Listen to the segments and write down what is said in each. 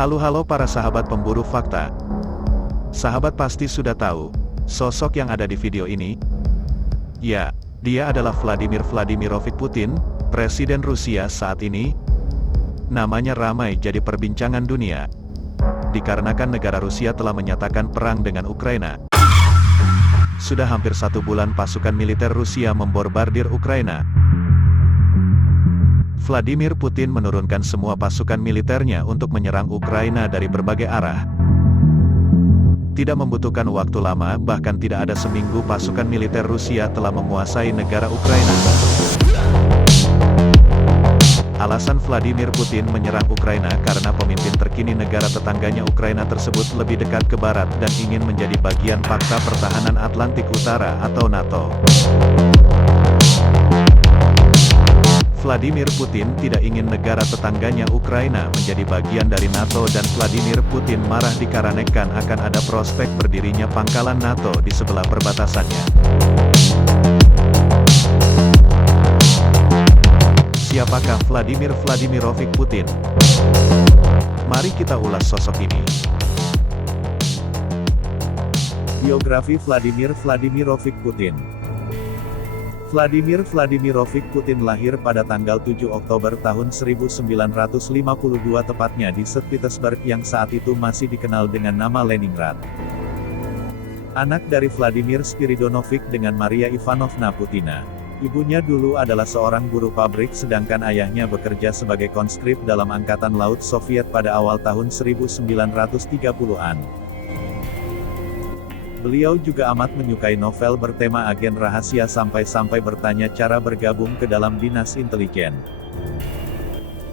Halo para sahabat pemburu fakta. Sahabat pasti sudah tahu, sosok yang ada di video ini. Ya, dia adalah Vladimir Vladimirovich Putin, Presiden Rusia saat ini. Namanya ramai jadi perbincangan dunia, dikarenakan negara Rusia telah menyatakan perang dengan Ukraina. Sudah hampir 1 bulan pasukan militer Rusia memborbardir Ukraina. Vladimir Putin menurunkan semua pasukan militernya untuk menyerang Ukraina dari berbagai arah. Tidak membutuhkan waktu lama, bahkan tidak ada seminggu pasukan militer Rusia telah menguasai negara Ukraina. Alasan Vladimir Putin menyerang Ukraina karena pemimpin terkini negara tetangganya Ukraina tersebut lebih dekat ke barat dan ingin menjadi bagian Pakta Pertahanan Atlantik Utara atau NATO. Vladimir Putin tidak ingin negara tetangganya Ukraina menjadi bagian dari NATO dan Vladimir Putin marah dikarenakan akan ada prospek berdirinya pangkalan NATO di sebelah perbatasannya. Siapakah Vladimir Vladimirovich Putin? Mari kita ulas sosok ini. Biografi Vladimir Vladimirovich Putin. Vladimir Vladimirovich Putin lahir pada tanggal 7 Oktober tahun 1952 tepatnya di St. Petersburg yang saat itu masih dikenal dengan nama Leningrad. Anak dari Vladimir Spiridonovich dengan Maria Ivanovna Putina. Ibunya dulu adalah seorang buruh pabrik sedangkan ayahnya bekerja sebagai conscript dalam Angkatan Laut Soviet pada awal tahun 1930-an. Beliau juga amat menyukai novel bertema agen rahasia sampai-sampai bertanya cara bergabung ke dalam dinas intelijen.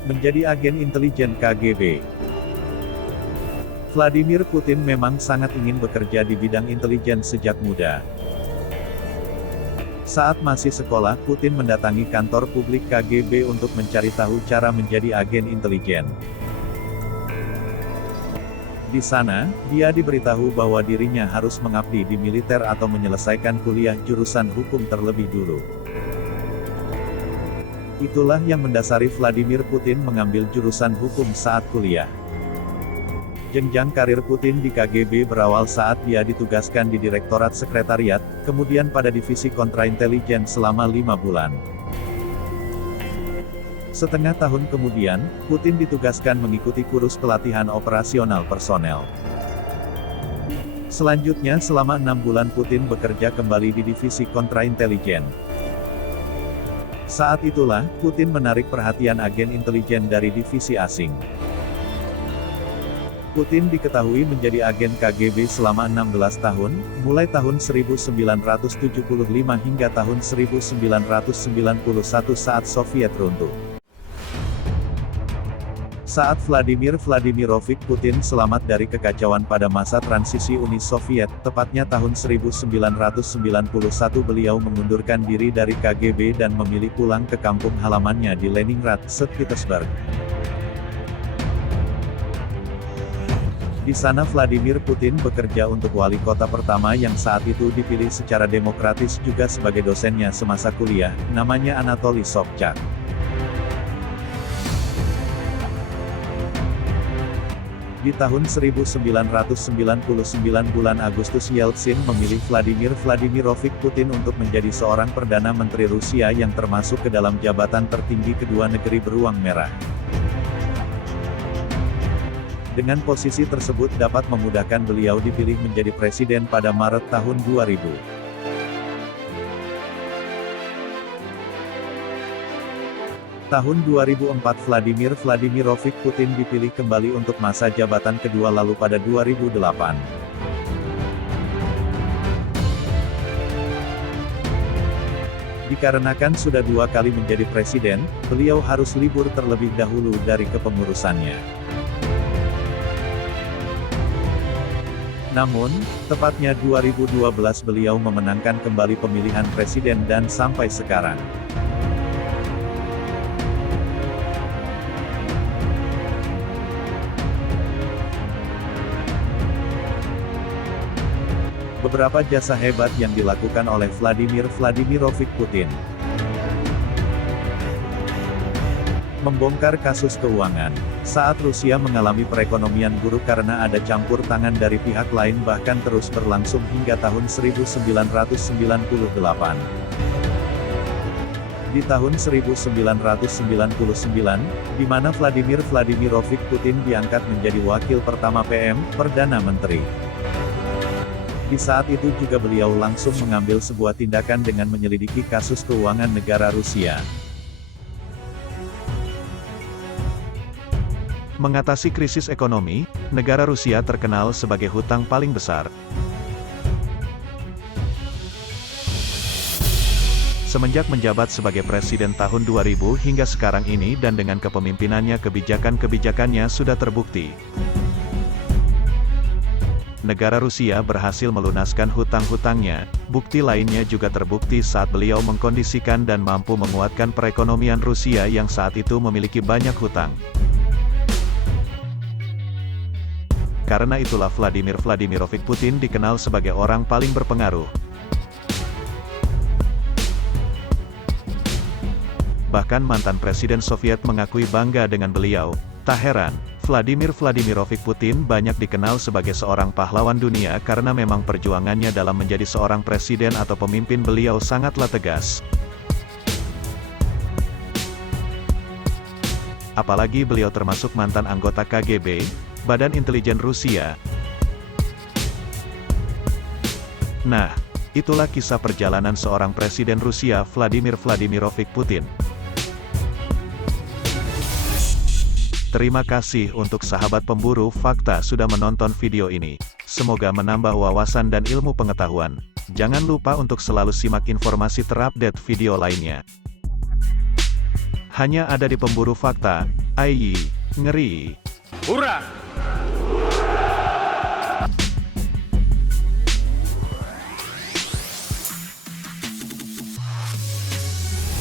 Menjadi agen intelijen KGB. Vladimir Putin memang sangat ingin bekerja di bidang intelijen sejak muda. Saat masih sekolah, Putin mendatangi kantor publik KGB untuk mencari tahu cara menjadi agen intelijen. Di sana, dia diberitahu bahwa dirinya harus mengabdi di militer atau menyelesaikan kuliah jurusan hukum terlebih dulu. Itulah yang mendasari Vladimir Putin mengambil jurusan hukum saat kuliah. Jenjang karir Putin di KGB berawal saat dia ditugaskan di Direktorat Sekretariat, kemudian pada Divisi Kontraintelijen selama 5 bulan. Setengah tahun kemudian, Putin ditugaskan mengikuti kursus pelatihan operasional personel. Selanjutnya selama 6 bulan Putin bekerja kembali di Divisi Kontraintelijen. Saat itulah, Putin menarik perhatian agen intelijen dari divisi asing. Putin diketahui menjadi agen KGB selama 16 tahun, mulai tahun 1975 hingga tahun 1991 saat Soviet runtuh. Saat Vladimir Vladimirovich Putin selamat dari kekacauan pada masa transisi Uni Soviet, tepatnya tahun 1991 beliau mengundurkan diri dari KGB dan memilih pulang ke kampung halamannya di Leningrad, St. Petersburg. Di sana Vladimir Putin bekerja untuk wali kota pertama yang saat itu dipilih secara demokratis juga sebagai dosennya semasa kuliah, namanya Anatoly Sobchak. Di tahun 1999 bulan Agustus Yeltsin memilih Vladimir Vladimirovich Putin untuk menjadi seorang Perdana Menteri Rusia yang termasuk ke dalam jabatan tertinggi kedua negeri beruang merah. Dengan posisi tersebut dapat memudahkan beliau dipilih menjadi presiden pada Maret tahun 2000. Tahun 2004 Vladimir Vladimirovich Putin dipilih kembali untuk masa jabatan kedua lalu pada 2008. Dikarenakan sudah 2 kali menjadi presiden, beliau harus libur terlebih dahulu dari kepengurusannya. Namun, tepatnya 2012 beliau memenangkan kembali pemilihan presiden dan sampai sekarang. Beberapa jasa hebat yang dilakukan oleh Vladimir Vladimirovich Putin. Membongkar kasus keuangan. Saat Rusia mengalami perekonomian buruk karena ada campur tangan dari pihak lain bahkan terus berlangsung hingga tahun 1998. Di tahun 1999, di mana Vladimir Vladimirovich Putin diangkat menjadi wakil pertama PM, Perdana Menteri. Di saat itu juga beliau langsung mengambil sebuah tindakan dengan menyelidiki kasus keuangan negara Rusia. Mengatasi krisis ekonomi, negara Rusia terkenal sebagai hutang paling besar. Semenjak menjabat sebagai presiden tahun 2000 hingga sekarang ini dan dengan kepemimpinannya kebijakan-kebijakannya sudah terbukti. Negara Rusia berhasil melunaskan hutang-hutangnya, bukti lainnya juga terbukti saat beliau mengkondisikan dan mampu menguatkan perekonomian Rusia yang saat itu memiliki banyak hutang. Karena itulah Vladimir Vladimirovich Putin dikenal sebagai orang paling berpengaruh. Bahkan mantan Presiden Soviet mengakui bangga dengan beliau. Tak heran, Vladimir Vladimirovich Putin banyak dikenal sebagai seorang pahlawan dunia karena memang perjuangannya dalam menjadi seorang presiden atau pemimpin beliau sangatlah tegas. Apalagi beliau termasuk mantan anggota KGB, Badan Intelijen Rusia. Nah, itulah kisah perjalanan seorang presiden Rusia Vladimir Vladimirovich Putin. Terima kasih untuk sahabat pemburu fakta sudah menonton video ini. Semoga menambah wawasan dan ilmu pengetahuan. Jangan lupa untuk selalu simak informasi terupdate video lainnya. Hanya ada di Pemburu Fakta. Ngeri. Hurrah!